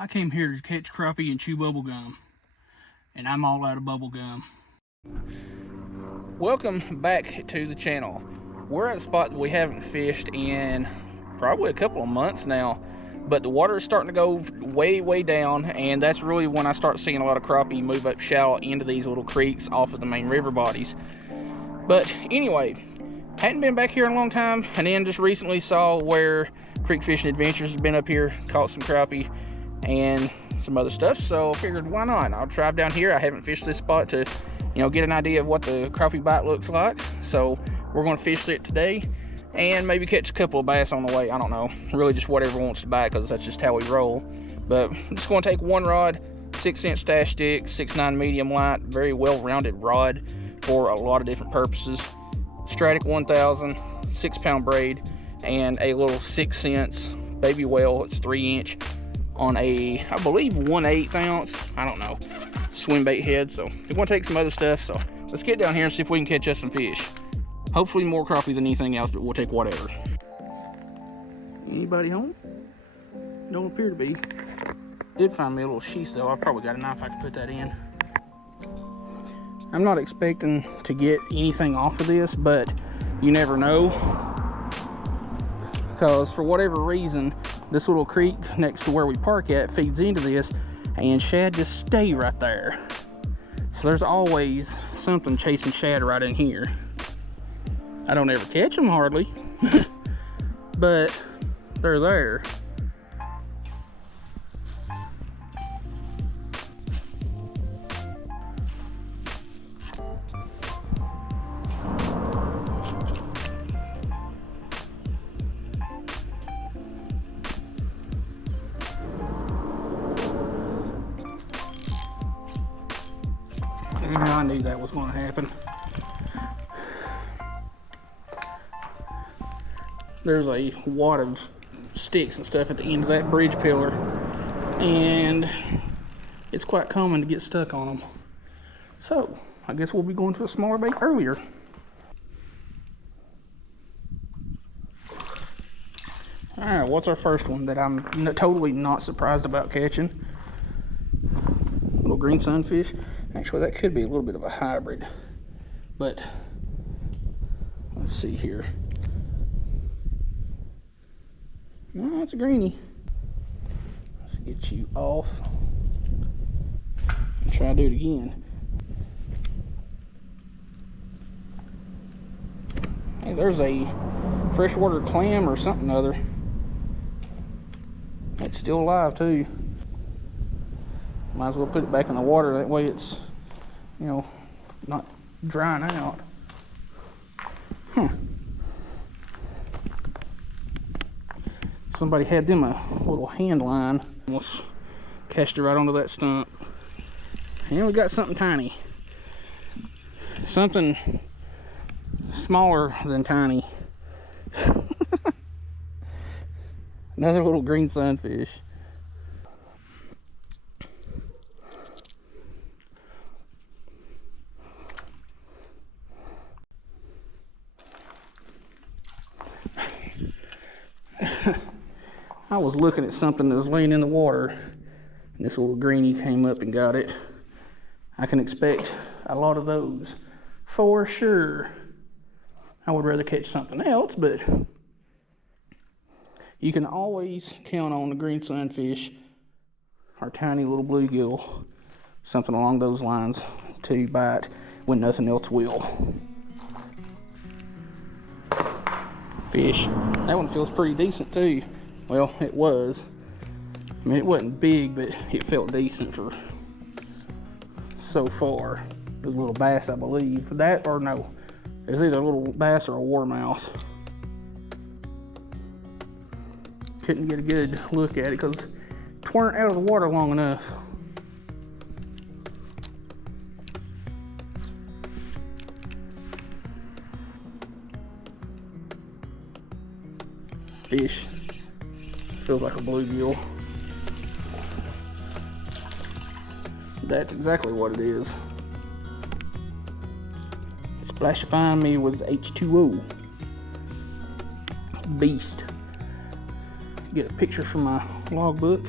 I came here to catch crappie and chew bubble gum, and I'm all out of bubble gum. Welcome back to the channel. We're at a spot that we haven't fished in probably a couple of months now, but the water is starting to go way down, and that's really when I start seeing a lot of crappie move up shallow into these little creeks off of the main river bodies. But anyway, hadn't been back here in a long time, and then just recently saw where Creek Fishing Adventures has been up here, caught some crappie and some other stuff, so I figured why not. I'll drive down here. I haven't fished this spot to, you know, get an idea of what the crappie bite looks like, so we're going to fish it today and maybe catch a couple of bass on the way. I don't know, really just whatever wants to bite, because that's just how we roll. But I'm just going to take one rod, 6-inch stash stick, 6.9 medium light, very well rounded rod for a lot of different purposes. Stratic 1000, 6-pound braid, and a little 6 cents baby whale. It's 3-inch on a, I believe, 1/8 ounce, I don't know, swim bait head. So we're going to take some other stuff, so let's get down here and see if we can catch us some fish. Hopefully more crappie than anything else, but we'll take whatever. Anybody home? Don't appear to be. Did find me a little sheath though. I probably got a knife I can put that in. I'm not expecting to get anything off of this, but you never know, because for whatever reason this little creek next to where we park at feeds into this, and shad just stay right there. So there's always something chasing shad right in here. I don't ever catch them hardly, but they're there. I knew that was going to happen. There's a wad of sticks and stuff at the end of that bridge pillar, and it's quite common to get stuck on them. So I guess we'll be going to a smaller bait earlier. Alright, what's our first one that I'm totally not surprised about catching? Little green sunfish. Actually, that could be a little bit of a hybrid, but let's see here. No, it's a greenie. Let's get you off and try to do it again. Hey, there's a freshwater clam or something other. It's still alive too. Might as well put it back in the water, that way it's, you know, not drying out. Somebody had them a little hand line, almost cast it right onto that stump. And we got something tiny. Something smaller than tiny. Another little green sunfish. I was looking at something that was laying in the water, and this little greenie came up and got it. I can expect a lot of those for sure. I would rather catch something else, but you can always count on the green sunfish or tiny little bluegill, something along those lines, to bite when nothing else will. Fish. That one feels pretty decent too. Well, it was. I mean, it wasn't big, but it felt decent for so far. It was a little bass, I believe. That, or no, it was either a little bass or a warmouse. Couldn't get a good look at it because it weren't out of the water long enough. Fish. Feels like a bluegill. That's exactly what it is. Splashifying me with H2O. Beast. Get a picture from my logbook.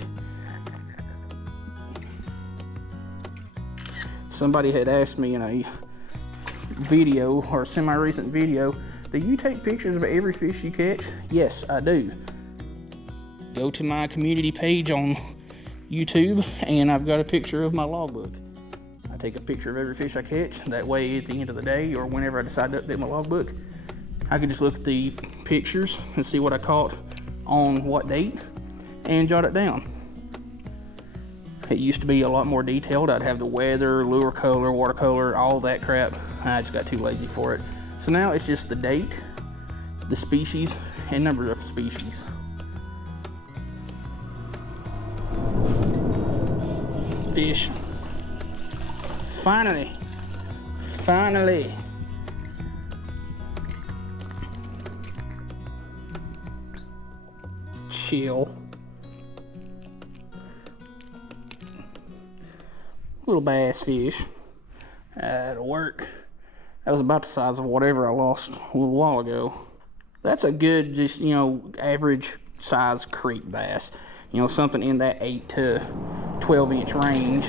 somebody had asked me in a video, or semi-recent video, do you take pictures of every fish you catch? Yes, I do. Go to my community page on YouTube, and I've got a picture of my logbook. I take a picture of every fish I catch. That way, at the end of the day, or whenever I decide to update my logbook, I can just look at the pictures and see what I caught on what date and jot it down. It used to be a lot more detailed. I'd have the weather, lure color, watercolor, all that crap. I just got too lazy for it. So now it's just the date, the species, and number of species. Fish. Finally. Finally. Chill. Little bass fish. That'll work. That was about the size of whatever I lost a little while ago. That's a good, just, you know, average size creek bass. You know, something in that 8 to 12 inch range.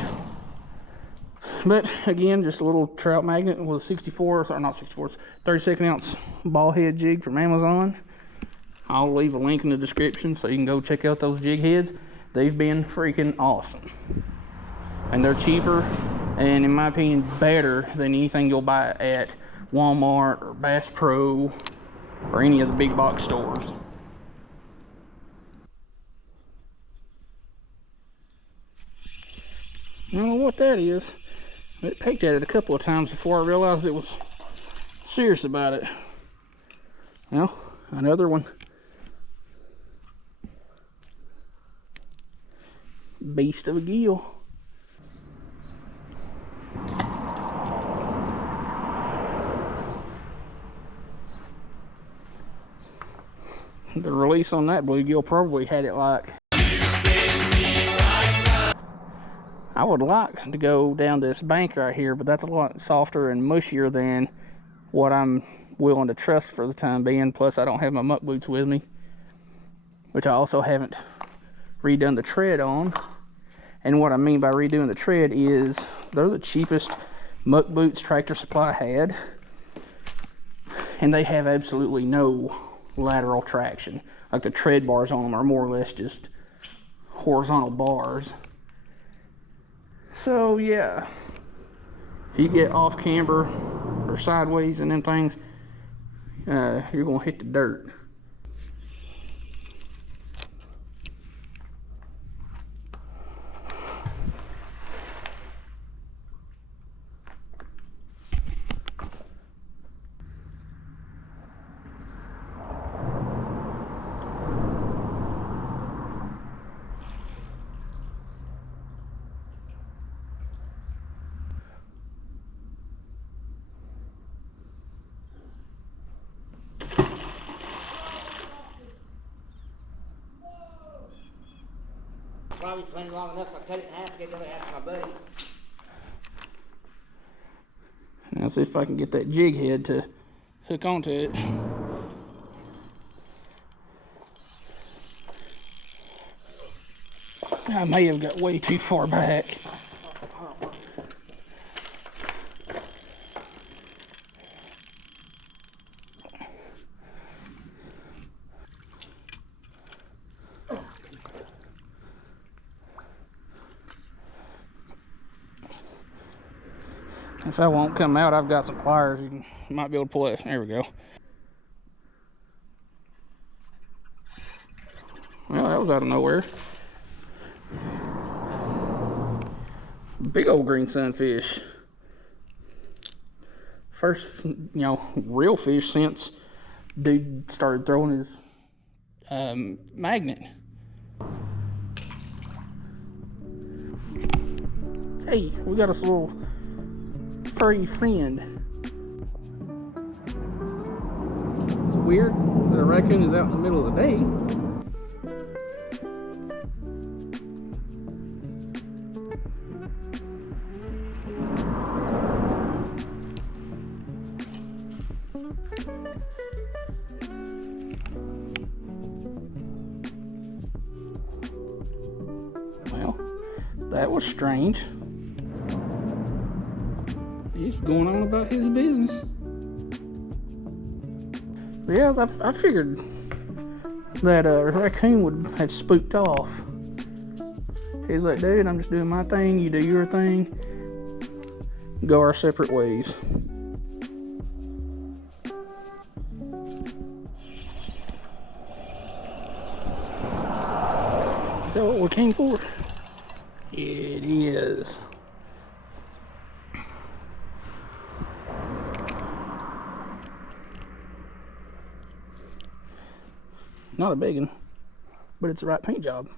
But again, just a little trout magnet with a 64, or not 64, 32nd ounce ball head jig from Amazon. I'll leave a link in the description so you can go check out those jig heads. They've been freaking awesome. And they're cheaper, and in my opinion, better than anything you'll buy at Walmart or Bass Pro or any of the big box stores. I don't know what that is. It pecked at it a couple of times before I realized it was serious about it. Well, another one. Beast of a gill. The release on that bluegill probably had it like, I would like to go down this bank right here, but that's a lot softer and mushier than what I'm willing to trust for the time being. Plus, I don't have my muck boots with me, which I also haven't redone the tread on. And what I mean by redoing the tread is they're the cheapest muck boots Tractor Supply had, and they have absolutely no lateral traction. Like the tread bars on them are more or less just horizontal bars. So yeah, if you get off camber or sideways and them things, you're gonna hit the dirt. Probably playing long enough, I cut it in half, get another half to my buddy. Now see if I can get that jig head to hook onto it. I may have got way too far back. If that won't come out, I've got some pliers. You might be able to pull it. There we go. Well, that was out of nowhere. Big old green sunfish. First, you know, real fish since dude started throwing his magnet. Hey, we got us a little furry friend. It's weird that a raccoon is out in the middle of the day. Well, that was strange. He's going on about his business. But yeah, I figured that raccoon would have spooked off. He's like, dude, I'm just doing my thing, you do your thing, go our separate ways. Is that what we came for? It is. Not a big one, but it's the right paint job.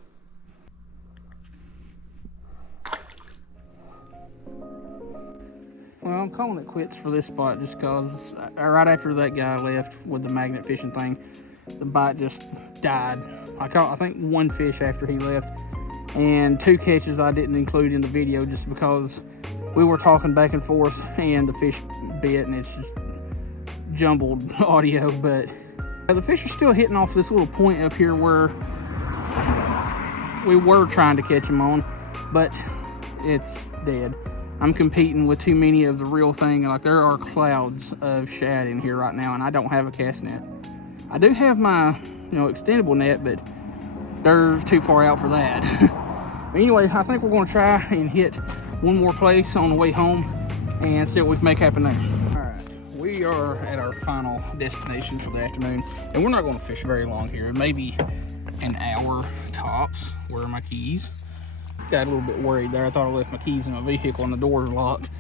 Well, I'm calling it quits for this spot just because right after that guy left with the magnet fishing thing, the bite just died. I caught, I think, one fish after he left, and 2 catches I didn't include in the video just because we were talking back and forth and the fish bit, and it's just jumbled audio. But the fish are still hitting off this little point up here where we were trying to catch them on, but it's dead. I'm competing with too many of the real thing. Like, there are clouds of shad in here right now, and I don't have a cast net. I do have my, extendable net, but they're too far out for that. But anyway, I think we're going to try and hit one more place on the way home and see what we can make happen there. All right, we are at our final destination for the afternoon, and we're not going to fish very long here. Maybe an hour tops. Where are my keys? Got a little bit worried there. I thought I left my keys in my vehicle and the doors are locked.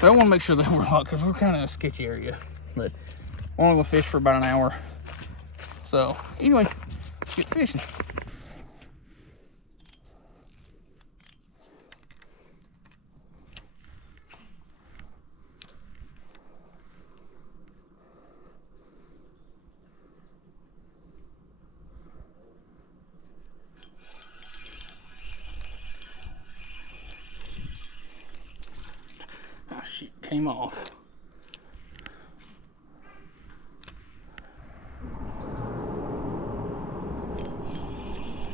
But I want to make sure they were locked because we're kind of in a sketchy area. But we're only going to fish for about an hour. So anyway, let's get fishing. Oh shit, came off.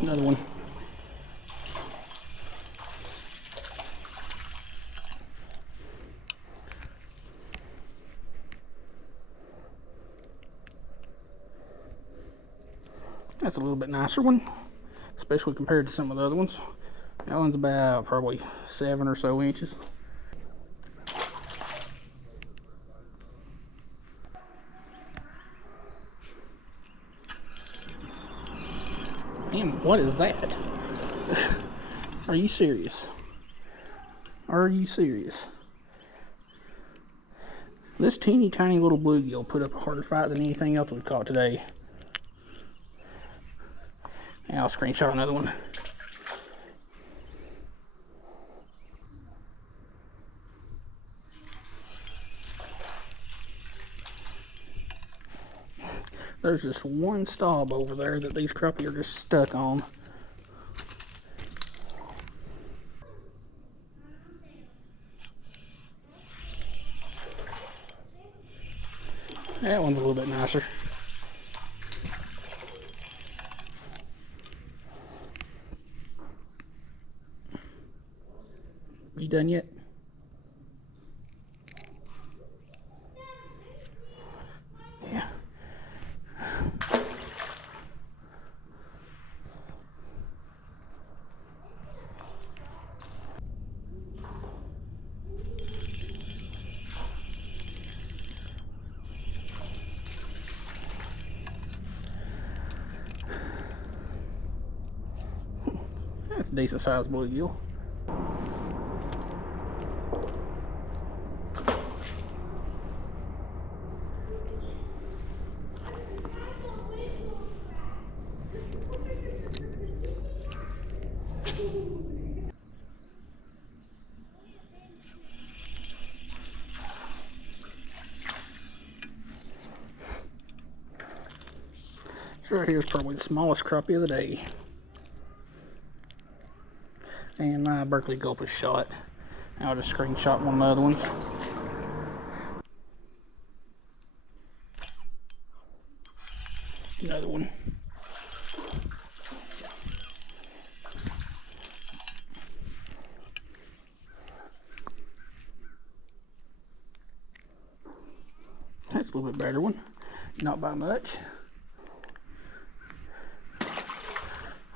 Another one. That's a little bit nicer one, especially compared to some of the other ones. That one's about probably 7 or so inches. Damn, what is that? Are you serious? Are you serious? This teeny tiny little bluegill put up a harder fight than anything else we've caught today. Now I'll screenshot another one. There's just one stub over there that these crappie are just stuck on. That one's a little bit nicer. You done yet? Yeah. That's a decent sized bluegill. Right here is probably the smallest crappie of the day. And my Berkeley gulp is shot. I'll just screenshot one of the other ones. Another one. That's a little bit better one. Not by much.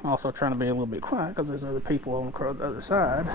I'm also trying to be a little bit quiet because there's other people on the other side.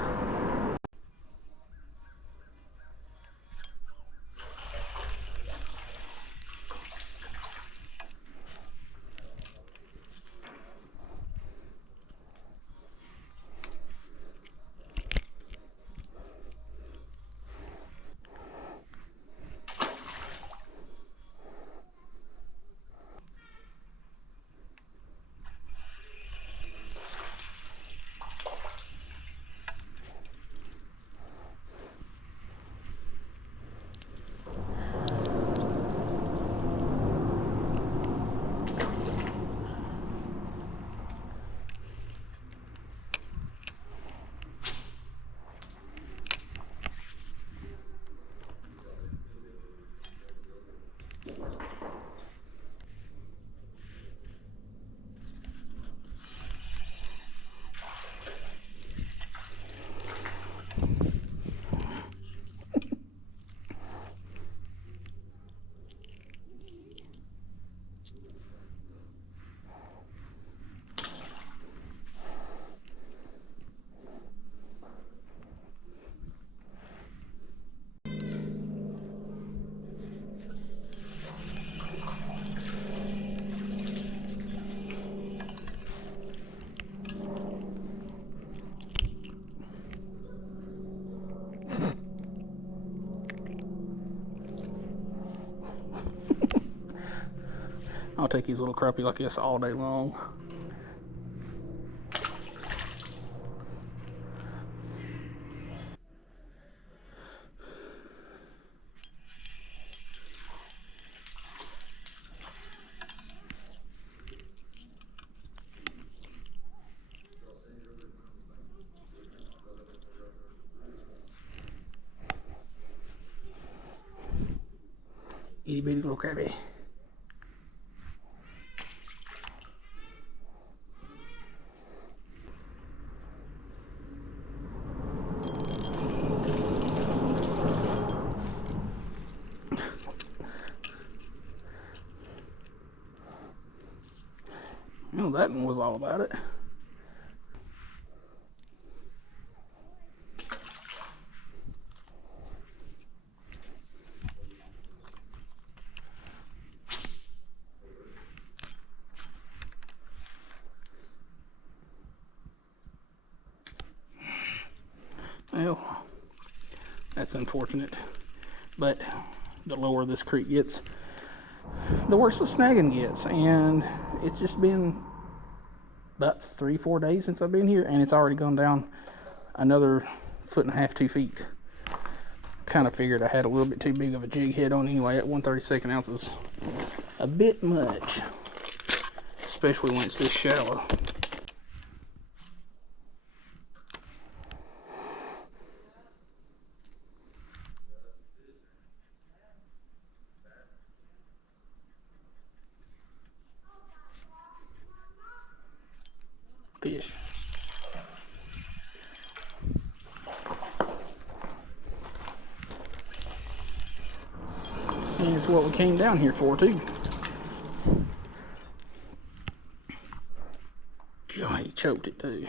I'll take these little crappie like this all day long. Itty bitty little crappie. Well, that one was all about it. Well, that's unfortunate, but the lower this creek gets, the worse the snagging gets, and it's just been about 3-4 days since I've been here, and it's already gone down another 1.5 to 2 feet. Kind of figured I had a little bit too big of a jig head on anyway. At 1/32 ounces, a bit much, especially when it's this shallow. Fish. And it's what we came down here for too. God, he choked it too.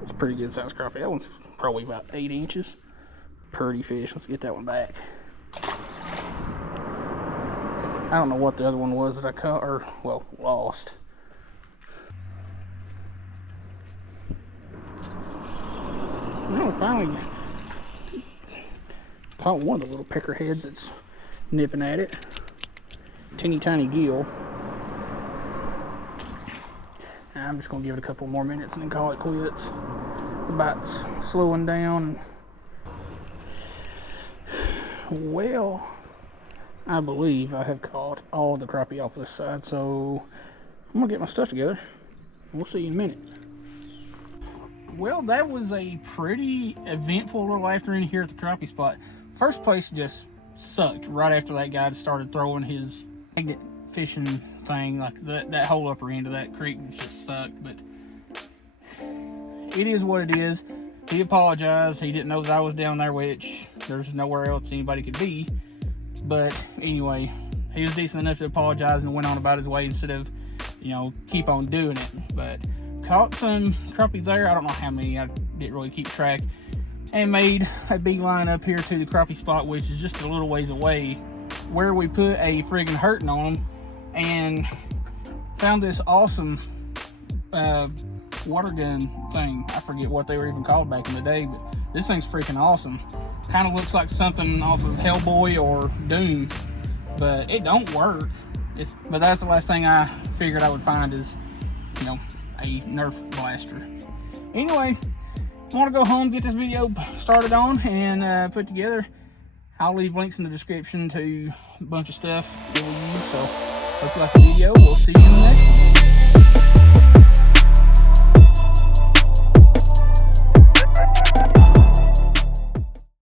It's a pretty good sized crappie. That one's probably about 8 inches. Pretty fish. Let's get that one back. I don't know what the other one was that I caught, or, well, lost. No, finally caught one of the little peckerheads that's nipping at it. Teeny tiny gill. I'm just gonna give it a couple more minutes and then call it quits. The bite's slowing down. Well, I believe I have caught all the crappie off this side, so I'm gonna get my stuff together. We'll see you in a minute. Well, that was a pretty eventful little afternoon here at the crappie spot. First place just sucked right after that guy started throwing his magnet fishing thing, like that whole upper end of that creek just sucked. But it is what it is. He apologized. He didn't know that I was down there, which there's nowhere else anybody could be. But anyway, he was decent enough to apologize and went on about his way instead of, you know, keep on doing it. But caught some crappie there. I don't know how many. I didn't really keep track. And made a beeline up here to the crappie spot, which is just a little ways away, where we put a friggin' hurting on them, and found this awesome water gun thing. I forget what they were even called back in the day, but this thing's freaking awesome. Kind of looks like something off of Hellboy or Doom, but it don't work. But that's the last thing I figured I would find is, you know, a Nerf blaster. Anyway, I want to go home, get this video started on and put together. I'll leave links in the description to a bunch of stuff that we use. So hope you like the video. We'll see you in the next one.